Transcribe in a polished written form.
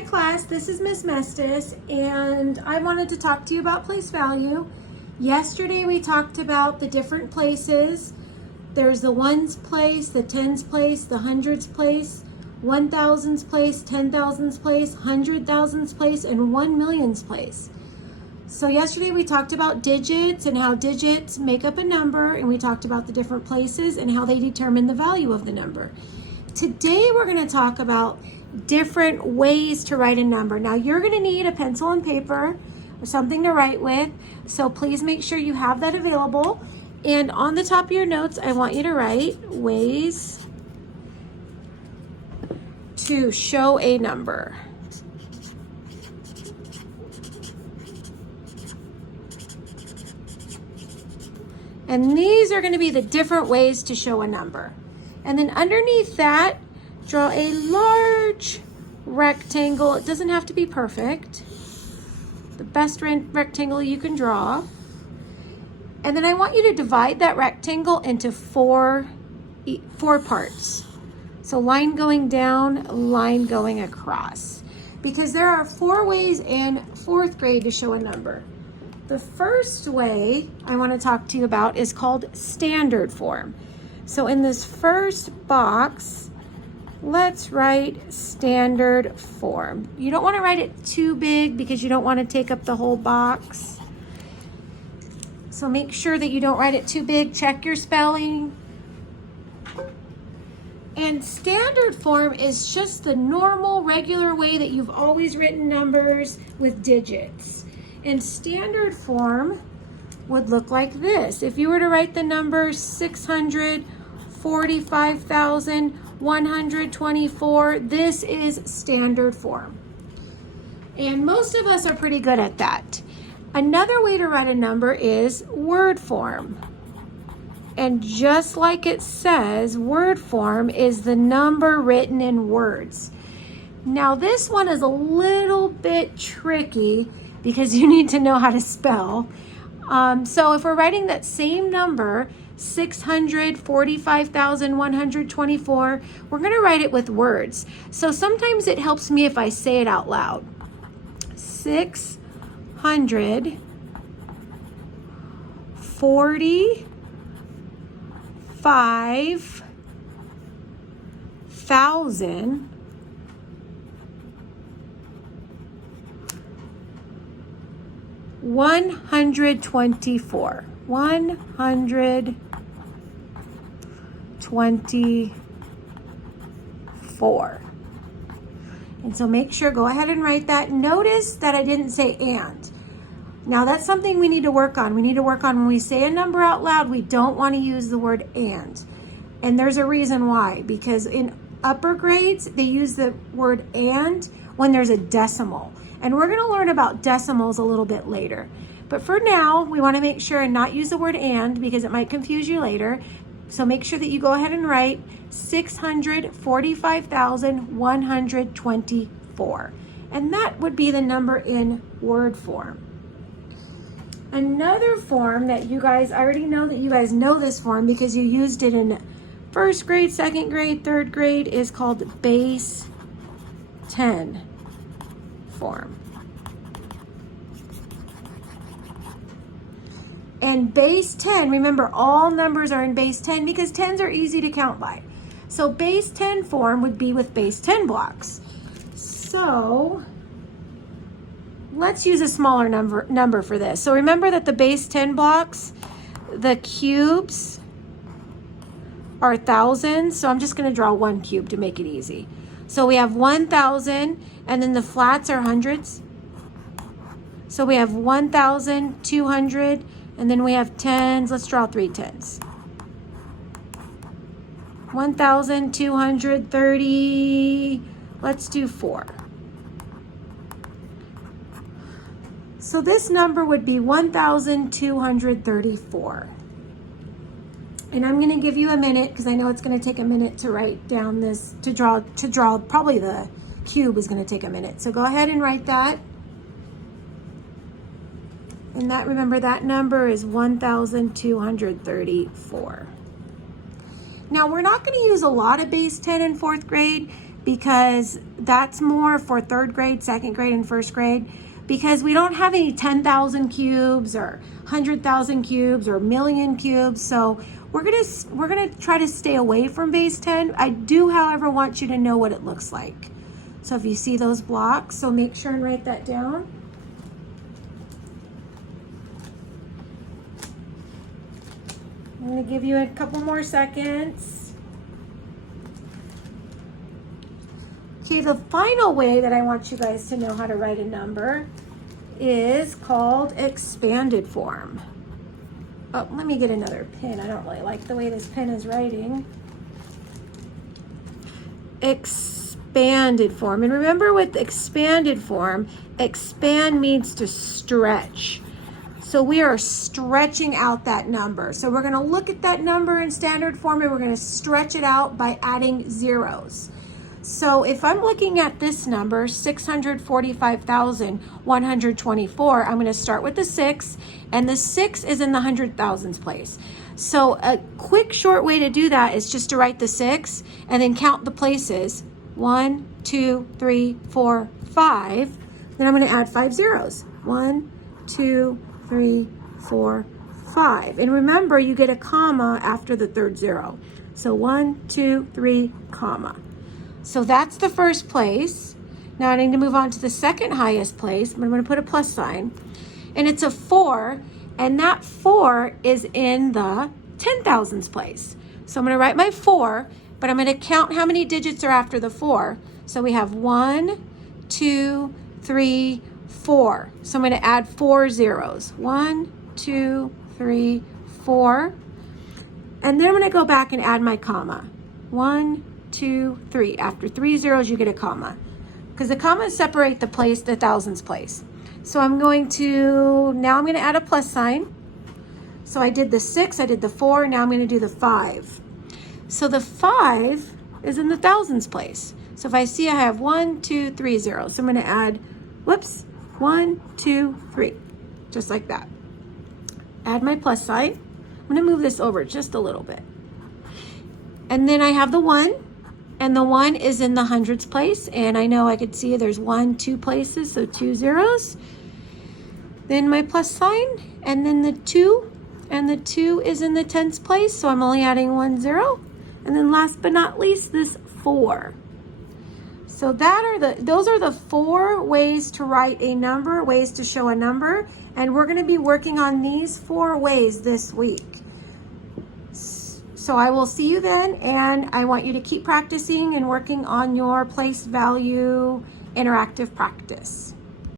Hi class, this is Miss Mestis, and I wanted to talk to you about place value. Yesterday we talked about the different places. There's the ones place, the tens place, the hundreds place, 1,000s place, 10,000s place, 100,000s place, and 1,000,000s place. So yesterday we talked about digits and how digits make up a number, and we talked about the different places and how they determine the value of the number. Today we're going to talk about different ways to write a number. Now you're going to need a pencil and paper or something to write with, so please make sure you have that available. And on the top of your notes, I want you to write ways to show a number. And these are going to be the different ways to show a number. And then underneath that, draw a large rectangle. It doesn't have to be perfect. The best rectangle you can draw. And then I want you to divide that rectangle into four parts. So line going down, line going across. Because there are 4 ways in 4th grade to show a number. The first way I want to talk to you about is called standard form. So in this first box, let's write standard form. You don't want to write it too big because you don't want to take up the whole box. So make sure that you don't write it too big. Check your spelling. And standard form is just the normal, regular way that you've always written numbers with digits. And standard form would look like this. If you were to write the number 645,124, this is standard form. And most of us are pretty good at that. Another way to write a number is word form. And just like it says, word form is the number written in words. Now this one is a little bit tricky because you need to know how to spell. So if we're writing that same number, 645,124, we're going to write it with words. So sometimes it helps me if I say it out loud. 645,000 124. 124. And so make sure, go ahead and write that. Notice that I didn't say and. Now that's something we need to work on. We need to work on when we say a number out loud, we don't want to use the word and. And there's a reason why, because in upper grades, they use the word and when there's a decimal. And we're going to learn about decimals a little bit later. But for now, we want to make sure and not use the word and because it might confuse you later. So make sure that you go ahead and write 645,124. And that would be the number in word form. Another form that you guys, I already know that you guys know this form because you used it in 1st grade, 2nd grade, 3rd grade, is called base 10 form. And base 10, remember all numbers are in base 10 because 10s are easy to count by. So base 10 form would be with base 10 blocks. So let's use a smaller number for this. So remember that the base 10 blocks, the cubes are thousands. So I'm just going to draw 1 cube to make it easy. So we have 1,000, and then the flats are hundreds. So we have 1,200, and then we have tens. Let's draw 3 tens. 1,230. Let's do 4. So this number would be 1,234. And I'm going to give you a minute because I know it's going to take a minute to write down this, to draw probably the cube is going to take a minute. So go ahead and write that. And that, remember, that number is 1,234. Now we're not going to use a lot of base 10 in 4th grade because that's more for third grade, second grade, and first grade, because we don't have any 10,000 cubes or 100,000 cubes or million cubes. So we're gonna try to stay away from base 10. I do, however, want you to know what it looks like. So if you see those blocks, so make sure and write that down. I'm gonna give you a couple more seconds. Okay, the final way that I want you guys to know how to write a number is called expanded form. Oh, let me get another pen. I don't really like the way this pen is writing. Expanded form. And remember, with expanded form, expand means to stretch. So we are stretching out that number. So we're going to look at that number in standard form and we're going to stretch it out by adding zeros. So if I'm looking at this number, 645,124, I'm going to start with the 6, and the 6 is in the hundred thousands place. So a quick short way to do that is just to write the 6 and then count the places. 1, 2, 3, 4, 5. Then I'm going to add 5 zeros. 1, 2, 3, 4, 5. And remember, you get a comma after the third zero. So 1, 2, 3, comma. So that's the first place. Now I need to move on to the second highest place, but I'm going to put a plus sign. And it's a 4, and that 4 is in the 10,000s place. So I'm going to write my 4, but I'm going to count how many digits are after the 4. So we have 1, 2, 3, 4. So I'm going to add 4 zeros. 1, 2, 3, 4. And then I'm going to go back and add my comma. 1, 2, 3. After 3 zeros, you get a comma, because the commas separate the place, the thousands place. So I'm going to add a plus sign. So I did the 6, I did the 4, now I'm going to do the 5. So the 5 is in the thousands place. So if I see I have 1, 2, 3 zeros, so I'm going to add, 1, 2, 3, just like that. Add my plus sign. I'm going to move this over just a little bit. And then I have the 1. And the 1 is in the hundreds place. And I know I could see there's 1, 2 places, so 2 zeros. Then my plus sign, and then the 2. And the 2 is in the tens place, so I'm only adding 1 0. And then last but not least, this 4. So those are the 4 ways to write a number, ways to show a number. And we're going to be working on these 4 ways this week. So I will see you then, and I want you to keep practicing and working on your place value interactive practice.